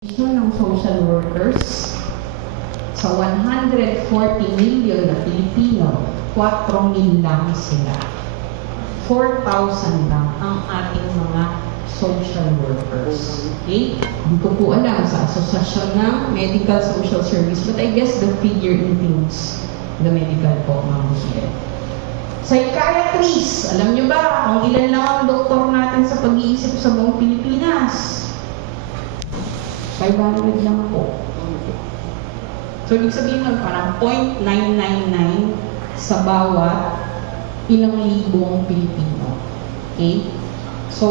Ng social workers sa 140 million na Pilipino, 4,000 lang sila. 4,000 lang ang ating mga social workers. Okay? Hindi ko po alam sa Asosasyon ng Medical Social Service, but I guess the figure includes the medical po, mga Muslim. Psychiatrist, alam nyo ba kung ilan lang ang doktor natin sa pag-iisip sa buong Pilipinas? 500 lang po. So, ibig sabihin nun, parang 0.999 sa bawat ilang libong Pilipino. Okay? So,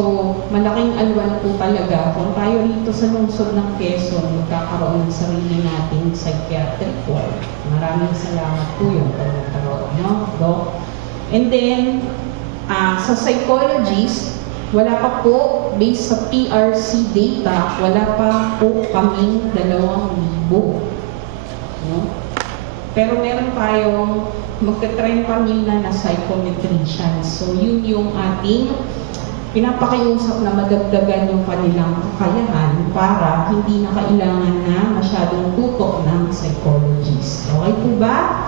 malaking alwan po talaga. Kung tayo rito sa lungsod ng Quezon, magkakaroon ng sarili nating psychiatric ward. Maraming salamat po yun pag nagkaroon, no? Doc? And then, sa psychologist, wala pa po, based sa PRC data, wala pa po kaming 2,000. No? Pero meron tayong magka-30,000 na psychometricians. So, yun yung ating pinapakiusap na madagdagan yung kanilang kakayahan para hindi na kailangan na masyadong tutok ng psychologist. Okay po ba?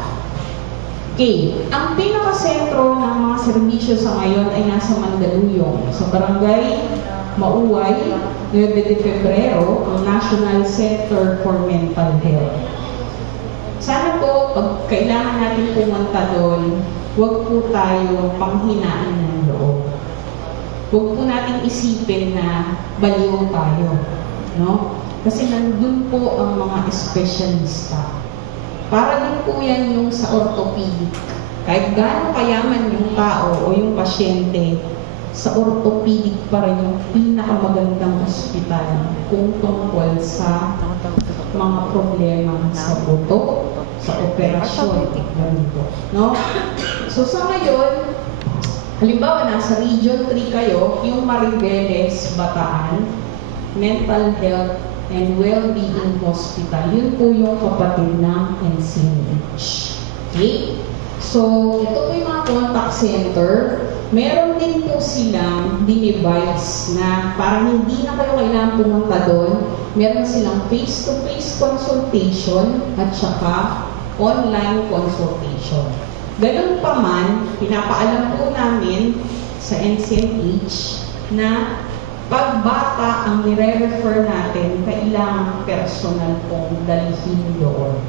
Okay, ang pinakasentro ng mga serbisyo sa ngayon ay nasa Mandaluyong. Sa Barangay Mauway, 9 de Febrero, ang National Center for Mental Health. Sana po, pag kailangan natin pumunta doon, huwag po tayo panghinaan ng loob. Huwag po natin isipin na baliw tayo. No? Kasi nandun po ang mga espesyalista. Para din po yan yung sa orthopedic. Kahit gaano kayaman yung tao o yung pasyente, sa orthopedic pa rin yung pinakamagandang ospital kung tungkol sa mga problema sa buto, sa operasyon. Ganito. No? So sa ngayon, halimbawa nasa Region 3 kayo, yung Mariveles, Bataan, Mental Health and Well-Being Hospital. Yun po yung kapatid ng NCMH. Okay? So, ito po yung mga contact center. Meron din po silang device na parang hindi na kayo kailangan pumunta doon. Meron silang face-to-face consultation at saka online consultation. Ganun pa man, pinapaalam po namin sa NCMH na pag bata ang nire-refer natin, kailangan personal pong dalhin doon.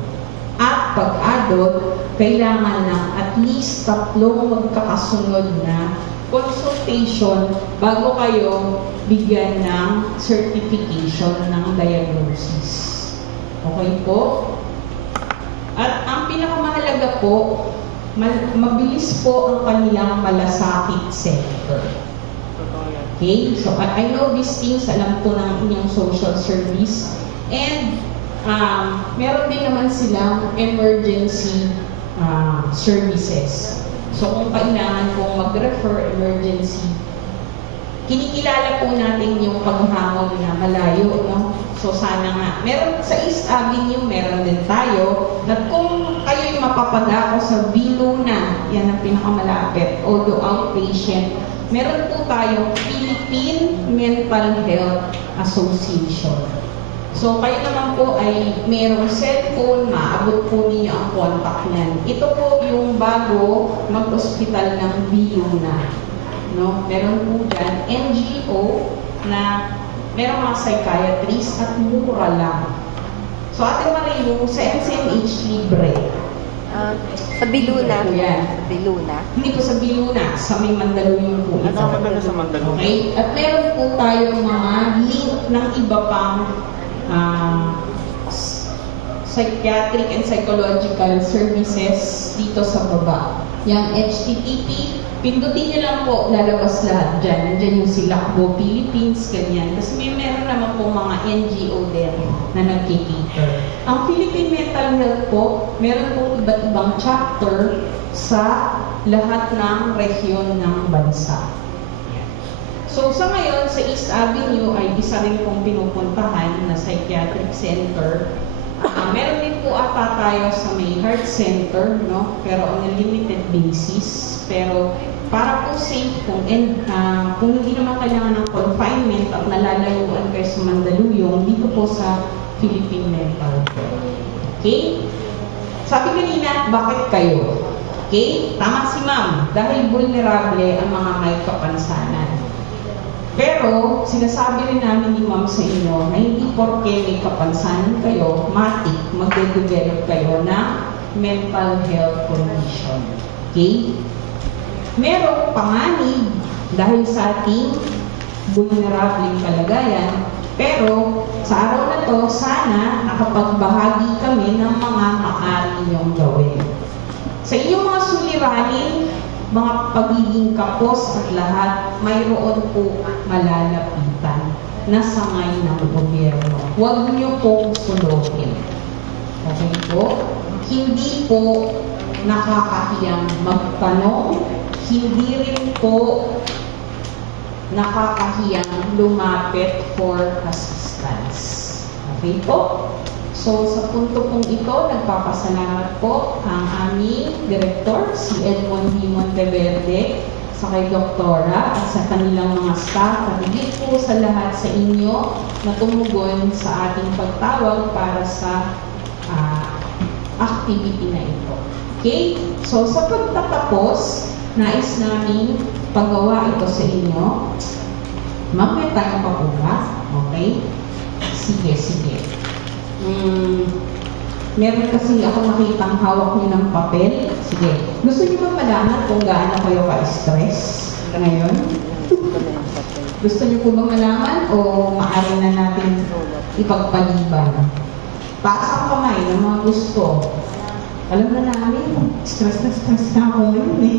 At pag adult, kailangan ng at least 3 magkakasunod na consultation bago kayo bigyan ng certification ng diagnosis. Okay po? At ang pinakamahalaga po, mabilis po ang kanilang malasakit center. Okay? So, I know these things, alam po ng inyong social service. And, meron din naman silang emergency services. So, kung kailangan pong mag-refer emergency, kinikilala po natin yung paghamon na malayo, no? So, sana nga. Meron sa East Avenue, meron din tayo. At kung kayo'y mapapadako sa Viluna, yan ang pinakamalapit, although outpatient, meron po tayong Philippine Mental Health Association. So, kayo naman po ay mayroong cellphone, maabot po ninyo ang contact niyan. Ito po yung bago mag-hospital ng Viluna. No? Meron po dyan NGO na merong mga psychiatrist at mura lang. So, Ate Marilu, sa NCMH libre. Sa Viluna. Yan. Sa Viluna. Hindi po sa Viluna, sa may Mandaluyong po. Sa Mandaluyong. Okay? At meron po tayong mga link ng iba pang psychiatric and psychological services dito sa baba. Yung HTTP, pindutin niyo lang po, lalabas lahat dyan. Nandyan yung Silakbo Philippines, ganyan. Kasi meron naman po mga NGO din na nagkikater. Ang Philippine Mental Health po, meron po iba't ibang chapter sa lahat ng rehiyon ng bansa. So sa ngayon, sa East Avenue ay isa rin pong pinupuntahan na psychiatric center. Meron din po ata tayo sa may heart center, no? Pero on a limited basis. Pero para po safe po, and kung hindi naman kailangan ng confinement at nalalayuan kayo sa Mandaluyong, dito po sa Philippine Mental Health. Okay? Sabi kanina, bakit kayo? Okay? Tama si ma'am, dahil vulnerable ang mga may kapansanan. Pero, sinasabi rin namin ni ma'am sa inyo na hindi porke may kapansanan kayo, matik, magde-develop kayo ng mental health condition. Okay? Merong panganib dahil sa ating vulnerable kalagayan, pero sa araw na to, sana nakapagbahagi kami ng mga maaari niyong gawin. Sa inyong mga suliranin, mga pagiging kapos at lahat, mayroon po malalapitan na sangay ng gobyerno. Huwag niyo pong suluhin. Okay po? Hindi po nakakahiyang magtanong, hindi rin po nakakahiyang lumapit for assistance. Okay po? So, sa punto pong ito, nagpapasalamat po ang aming director, si Edmond D. Monteverde, sa kay Doktora at sa kanilang mga staff, at higit po sa lahat sa inyo na tumugon sa ating pagtawag para sa activity na ito. Okay? So, sa pagtatapos, nais namin paggawa ito sa inyo. Ma'am, may tayo pa po ba? Okay? Sige, sige. Meron kasi ako nakitang hawak niyo ng papel. Sige. Gusto niyo ba malaman kung gaano kayo ka-stress ngayon? Gusto niyo po ba malaman o maaari na natin ipagpaliban? Taas ang kamay ng mga gusto. Alam na namin, stress na ako ngayon eh.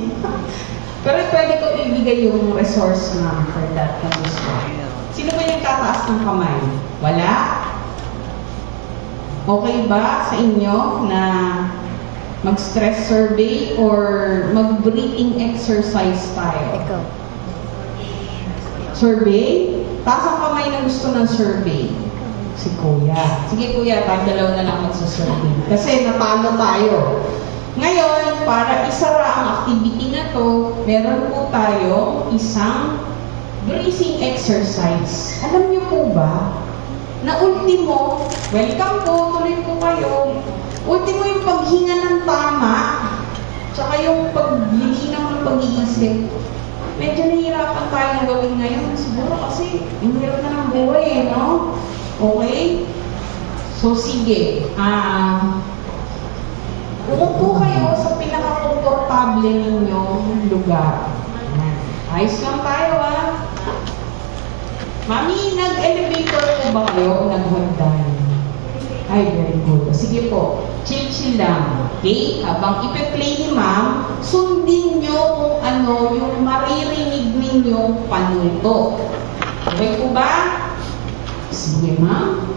Pero pwede ko ibigay yung resource na for that na gusto. Sino ba yung tataas ng kamay? Wala? Okay ba sa inyo na mag-stress survey or mag-breathing exercise tayo? Ikaw. Survey? Taas ang kamay na gusto ng survey. Si Kuya. Sige Kuya, tayo dalawa na lang magsasurvey. Kasi natalo tayo. Ngayon, para isara ang activity na to, meron po tayo isang breathing exercise. Alam niyo po ba, na ultimo, welcome po, tuloy po kayo. Ultimo yung paghinga ng tama, tsaka yung paglilinaw ng pag-iisip. Medyo nahihirapan tayo na gawin ngayon. Siguro kasi, yung hirap na ng buhay eh, no? Okay? So, sige. Umupo kayo sa pinaka-komportable ninyong lugar. Ayos lang tayo, Mami, nag-elevator po ba kayo o nag-hagdan? Ay, very good. Sige po, chill-chill lang. Okay? Habang ipe-play ni ma'am, sundin nyo kung ano yung maririnig ninyong panuto. Okay po ba? Sige, ma'am.